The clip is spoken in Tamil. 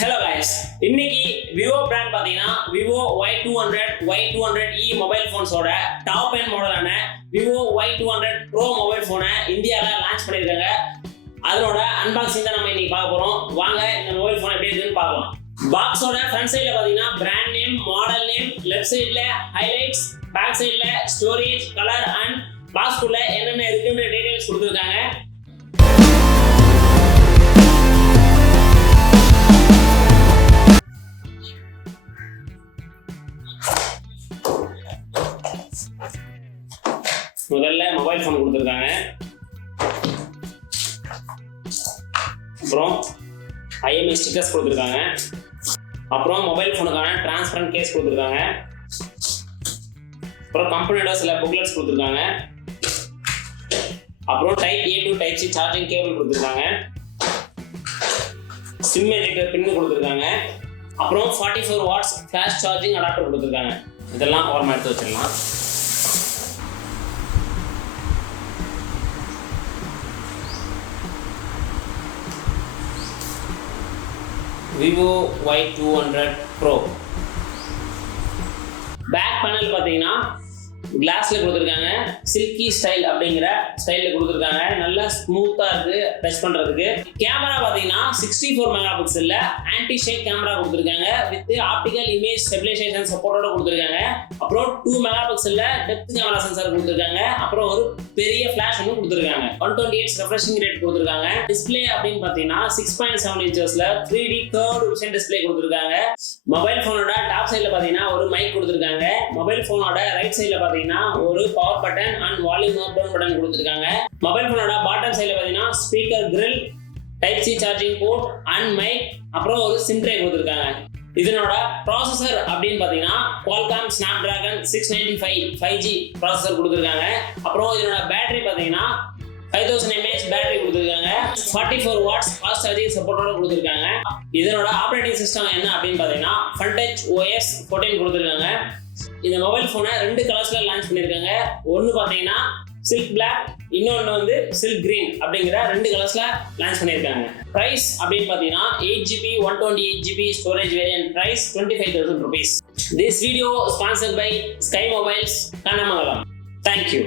Hello guys, இன்னைக்கு Vivo brand பாத்தீங்கன்னா Vivo Y200, Y200e மொபைல் ஃபோன்ஸோட டாப் எண்ட் மாடலான Vivo Y200 Pro மொபைல் ஃபோனை இந்தியால லான்ச் பண்ணிருக்காங்க. அதோட அன்பாக்சிங் தான் நம்ம இன்னைக்கு பார்க்க போறோம். வாங்க இந்த மொபைல் ஃபோன் எப்படி இருக்குன்னு பார்க்கலாம். பாக்ஸோட ஃப்ரண்ட் சைடுல பாத்தீங்கன்னா brand name, model name, left சைடுல ஹைலைட்ஸ், பேக் சைடுல ஸ்டோரேஜ், கலர் அண்ட் பாக்ஸ்குள்ள என்னென்ன இருக்குன்ற டீடைல்ஸ் கொடுத்திருக்காங்க. முதல்ல மொபைல் ஃபோன் கொடுத்துருக்காங்க, அப்புறம் IMEI ஸ்டிக்கர்ஸ் கொடுத்துருக்காங்க, அப்புறம் மொபைல் ஃபோனுக்கான டிரான்ஸ்பரண்ட் கேஸ் கொடுத்துருக்காங்க, அப்புறம் கம்பெனியோட சில புக்லெட்ஸ் கொடுத்துருக்காங்க, அப்புறம் type A to type C charging cable கொடுத்துருக்காங்க, சிம் எஜெக்டர் பின் கொடுத்துருக்காங்க, அப்புறம் 44 வாட்ஸ் ஃபிளாஷ் சார்ஜிங் அடாப்டர் கொடுத்துருக்காங்க. இதெல்லாம் ஓரமாக எடுத்து வச்சிடலாம். Vivo Y200 Pro back panel பார்த்தீங்கன்னா கிளாஸ்ல கொடுத்துருக்காங்க. சில்கி ஸ்டைல் அப்படிங்கிற ஸ்டைலில் கொடுத்துருக்காங்க. நல்லா ஸ்மூத்தாக இருக்கு டச் பண்ணுறதுக்கு. கேமரா பார்த்தீங்கன்னா 64 மெகா பிக்சல்ல ஆன்டி ஷேக் கேமரா கொடுத்துருக்காங்க வித் ஆப்டிகல் இமேஜ் ஸ்டெபிலைசேஷன் சப்போர்ட்டோட கொடுத்துருக்காங்க. அப்புறம் 2 மெகா பிக்சல்ல டெப்த் கேமரா சென்சார் கொடுத்துருக்காங்க. அப்புறம் ஒரு பெரிய ஃபிளாஷ் ஒன்று கொடுத்துருக்காங்க. 128 ரெஃப்ரெஷிங் ரேட் கொடுத்துருக்காங்க. டிஸ்பிளே அப்படின்னு பார்த்தீங்கன்னா 6.7 இன்ச்சஸ்ல 3D கர்வ்டு விஷன் டிஸ்பிளே கொடுத்துருக்காங்க. மொபைல் ஃபோனோட டாப் சைடில் பார்த்தீங்கன்னா ஒரு மைக் கொடுத்துருக்காங்க. மொபைல் ஃபோனோட ரைட் சைடில் பார்த்தீங்கன்னா ஒரு power button and volume up down button கொடுத்துருக்காங்க. மொபைல் ஃபோனோட பாட்டம் சைடில் பார்த்தீங்கன்னா speaker grill, type C charging port and mic, அப்புறம் ஒரு சிம் ட்ரே கொடுத்துருக்காங்க. இதனோட ப்ராசஸர் அப்படின்னு பார்த்தீங்கன்னா Qualcomm Snapdragon 695 5G ப்ராசஸர் கொடுத்துருக்காங்க. அப்புறம் இதனோட பேட்டரி பார்த்தீங்கன்னா 5000 mAh பேட்டரி கொடுத்துருக்காங்க. 44 வாட்ஸ் ஃபாஸ்ட் சார்ஜிங் சப்போர்ட்டோட கொடுத்துருக்காங்க. இதனோட ஆப்ரேட்டிங் சிஸ்டம் என்ன அப்படின்னு பார்த்தீங்கன்னா FrontEdge OS 14 கொடுத்துருக்காங்க. இந்த மொபைல் ஃபோனை 2 கலர்ஸ்ல லான்ச் பண்ணியிருக்காங்க. ஒன்று பார்த்தீங்கன்னா சில்க் பிளாக், இன்னொன்று வந்து சில்க் கிரீன் அப்படிங்கிற 2 கலர்ஸ்ல லான்ச் பண்ணியிருக்காங்க. ப்ரைஸ் அப்படின்னு பார்த்தீங்கன்னா 8GB 128GB storage variant price 25,000 rupees. This video sponsored by Sky Mobiles, Kannamangalam. Thank you.